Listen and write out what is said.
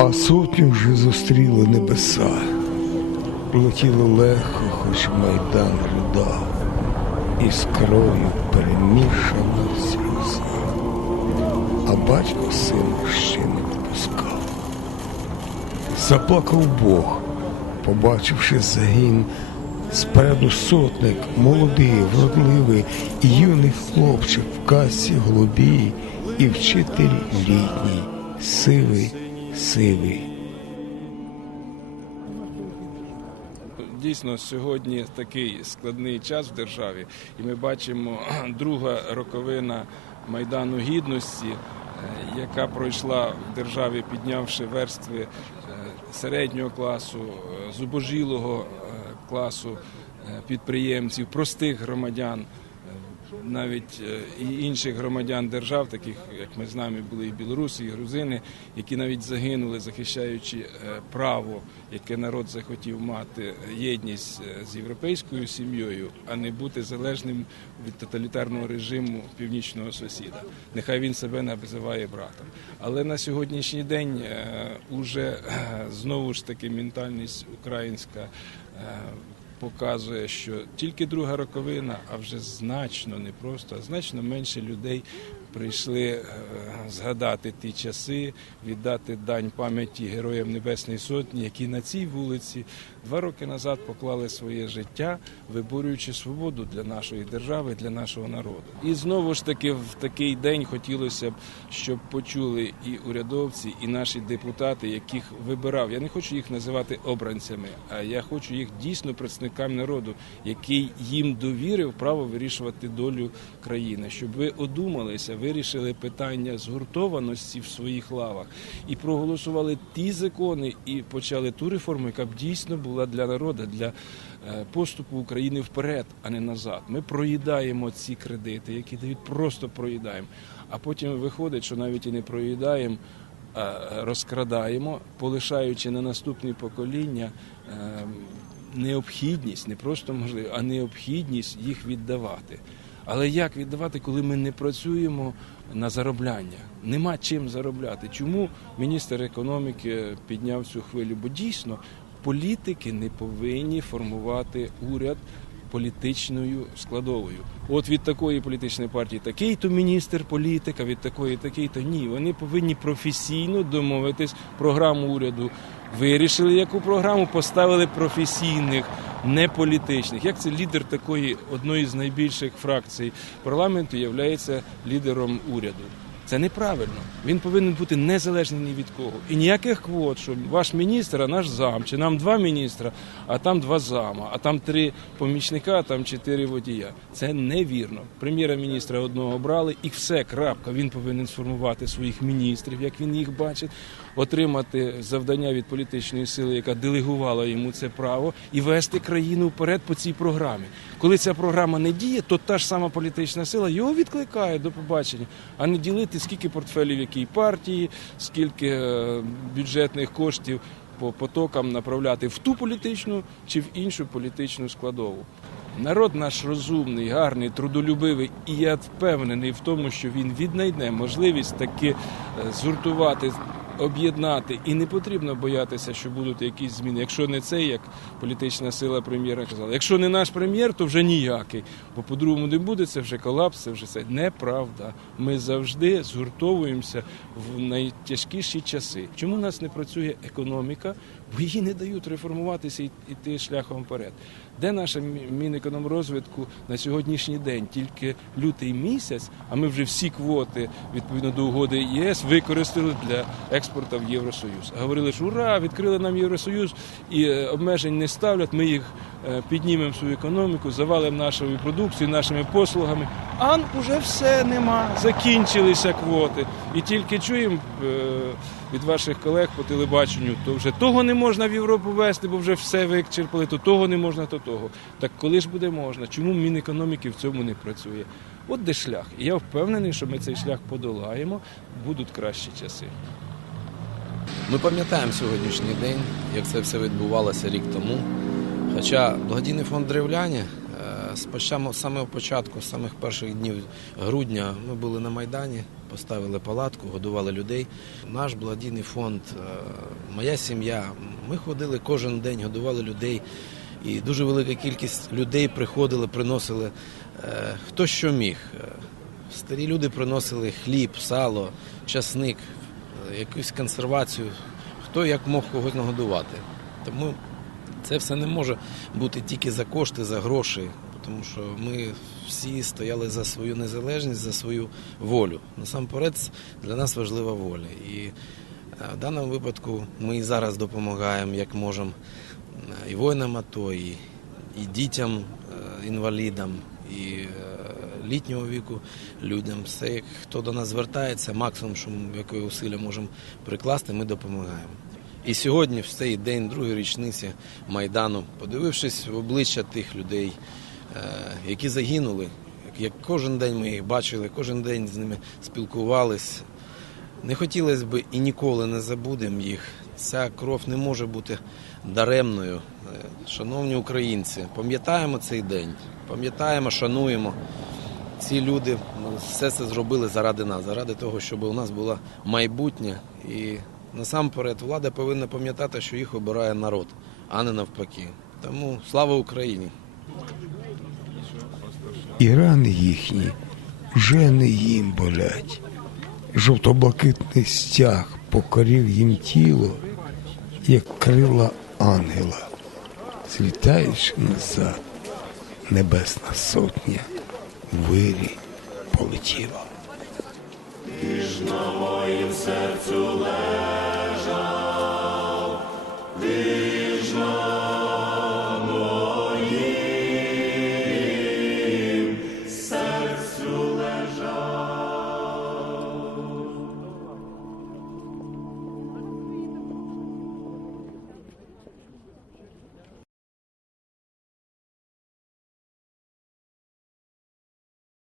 А сотню вже зустріли небеса. Летіло легко, хоч майдан ридав, і з кров'ю перемішана сльоза. А батько сина ще не допускав. Заплакав Бог, побачивши загін. Спереду сотник, молодий, вродливий, і юний хлопчик в касі голубій, і вчитель літній, сивий, сивий. Дійсно, сьогодні такий складний час в державі, і ми бачимо друга роковина Майдану Гідності, е, яка пройшла в державі, піднявши верстви е, середнього класу, е, зубожілого класу е, підприємців, простих громадян. е, Навіть е, і інших громадян держав, таких як ми знаємо, були і білоруси, і грузини, які навіть загинули, захищаючи право, яке народ захотів мати єдність з європейською сім'єю, а не бути залежним від тоталітарного режиму північного сусіда. Нехай він себе не називає братом. Але на сьогоднішній день уже знову ж таки ментальність українська. Е, Показує, що тільки друга роковина, а вже значно не просто, а значно менше людей прийшли е, згадати ті часи, віддати дань пам'яті героям Небесної Сотні, які на цій вулиці два роки назад поклали своє життя, виборюючи свободу для нашої держави, для нашого народу. І знову ж таки в такий день хотілося б, щоб почули і урядовці, і наші депутати, яких вибирав. Я не хочу їх називати обранцями, а я хочу їх дійсно представниками народу, який їм довірив право вирішувати долю країни, щоб ви одумалися, вирішили питання згуртованості в своїх лавах і проголосували ті закони і почали ту реформу, яка б дійсно була для народу, для е, поступу України вперед, а не назад. Ми проїдаємо ці кредити, які дають, просто проїдаємо. А потім виходить, що навіть і не проїдаємо, розкрадаємо, полишаючи на наступні покоління. е, Необхідність, не просто можливо, а необхідність їх віддавати. Але як віддавати, коли ми не працюємо на заробляння? Нема чим заробляти. Чому міністр економіки підняв цю хвилю? Бо дійсно політики не повинні формувати уряд політичною складовою. От від такої політичної партії такий то міністр політика, від такої такий то ні. Вони повинні професійно домовитись програму уряду. Вирішили яку програму, поставили професійних, не політичних. Як це лідер такої одної з найбільших фракцій парламенту є лідером уряду? Це неправильно. Він повинен бути незалежний ні від кого. І ніяких квот, що ваш міністр, а наш зам, чи нам два міністра, а там два зама, а там три помічника, а там чотири водія. Це невірно. Прем'єра-міністра одного обрали, і все, крапка. Він повинен сформувати своїх міністрів, як він їх бачить, отримати завдання від політичної сили, яка делегувала йому це право, і вести країну вперед по цій програмі. Коли ця програма не діє, то та ж сама політична сила його відкликає до побачення, а не ділити скільки портфелів якій партії, скільки е, бюджетних коштів по потокам направляти в ту політичну чи в іншу політичну складову. Народ наш розумний, гарний, трудолюбивий, і я впевнений в тому, що він віднайде можливість таки е, згуртувати, об'єднати. І не потрібно боятися, що будуть якісь зміни. Якщо не це, як політична сила прем'єра казала, якщо не наш прем'єр, то вже ніякий. Бо по-другому не буде, це вже колапс, це вже це неправда. Ми завжди згуртовуємося в найтяжкіші часи. Чому в нас не працює економіка? Бо її не дають реформуватися і йти шляхом вперед. Де наша Мі- Мінекономрозвитку на сьогоднішній день? Тільки лютий місяць, а ми вже всі квоти відповідно до угоди ЄС використали для експорту в Євросоюз. Говорили, що ура, відкрили нам Євросоюз і е, обмежень не ставлять. Ми їх е, піднімемо свою економіку, завалимо нашою продукцією, нашими послугами. А уже все нема. Закінчилися квоти. І тільки чуємо е, від ваших колег по телебаченню, то вже того не можна в Європу вести, бо вже все викчерпали, то того не можна, то того. Так коли ж буде можна? Чому Мінекономіки в цьому не працює? От де шлях. І я впевнений, що ми цей шлях подолаємо, будуть кращі часи. Ми пам'ятаємо сьогоднішній день, як це все відбувалося рік тому. Хоча благодійний фонд древляні е, З самого початку, з самих перших днів грудня ми були на Майдані, поставили палатку, годували людей. Наш благодійний фонд, е, моя сім'я, ми ходили кожен день, годували людей. І дуже велика кількість людей приходили, приносили е, хто що міг. Е, Старі люди приносили хліб, сало, часник, якусь консервацію, хто як мог когось нагодувати. Тому це все не може бути тільки за кошти, за гроші, тому що ми всі стояли за свою незалежність, за свою волю. Насамперед для нас важлива воля. І е, в даному випадку ми і зараз допомагаємо, як можемо, е, і воїнам АТО, і, і дітям, е, інвалідам, і літнього віку людям. Все, хто до нас звертається, максимум, що якої усилля можемо прикласти, ми допомагаємо. І сьогодні, в цей день другої річниці Майдану, подивившись в обличчя тих людей, які загинули, як- кожен день ми їх бачили, кожен день з ними спілкувались. Не хотілося б і ніколи не забудемо їх. Ця кров не може бути даремною. Е, Шановні українці, пам'ятаємо цей день, пам'ятаємо, шануємо. Ці люди ну, все це зробили заради нас, заради того, щоб у нас було майбутнє. І насамперед влада повинна пам'ятати, що їх обирає народ, а не навпаки. Тому слава Україні! І рани їхні вже не їм болять. Жовто-блакитний стяг покорив їм тіло, як крила ангела, злітаючи назад, небесна сотня вирі полетіла. Ніжно моїм серцю ле.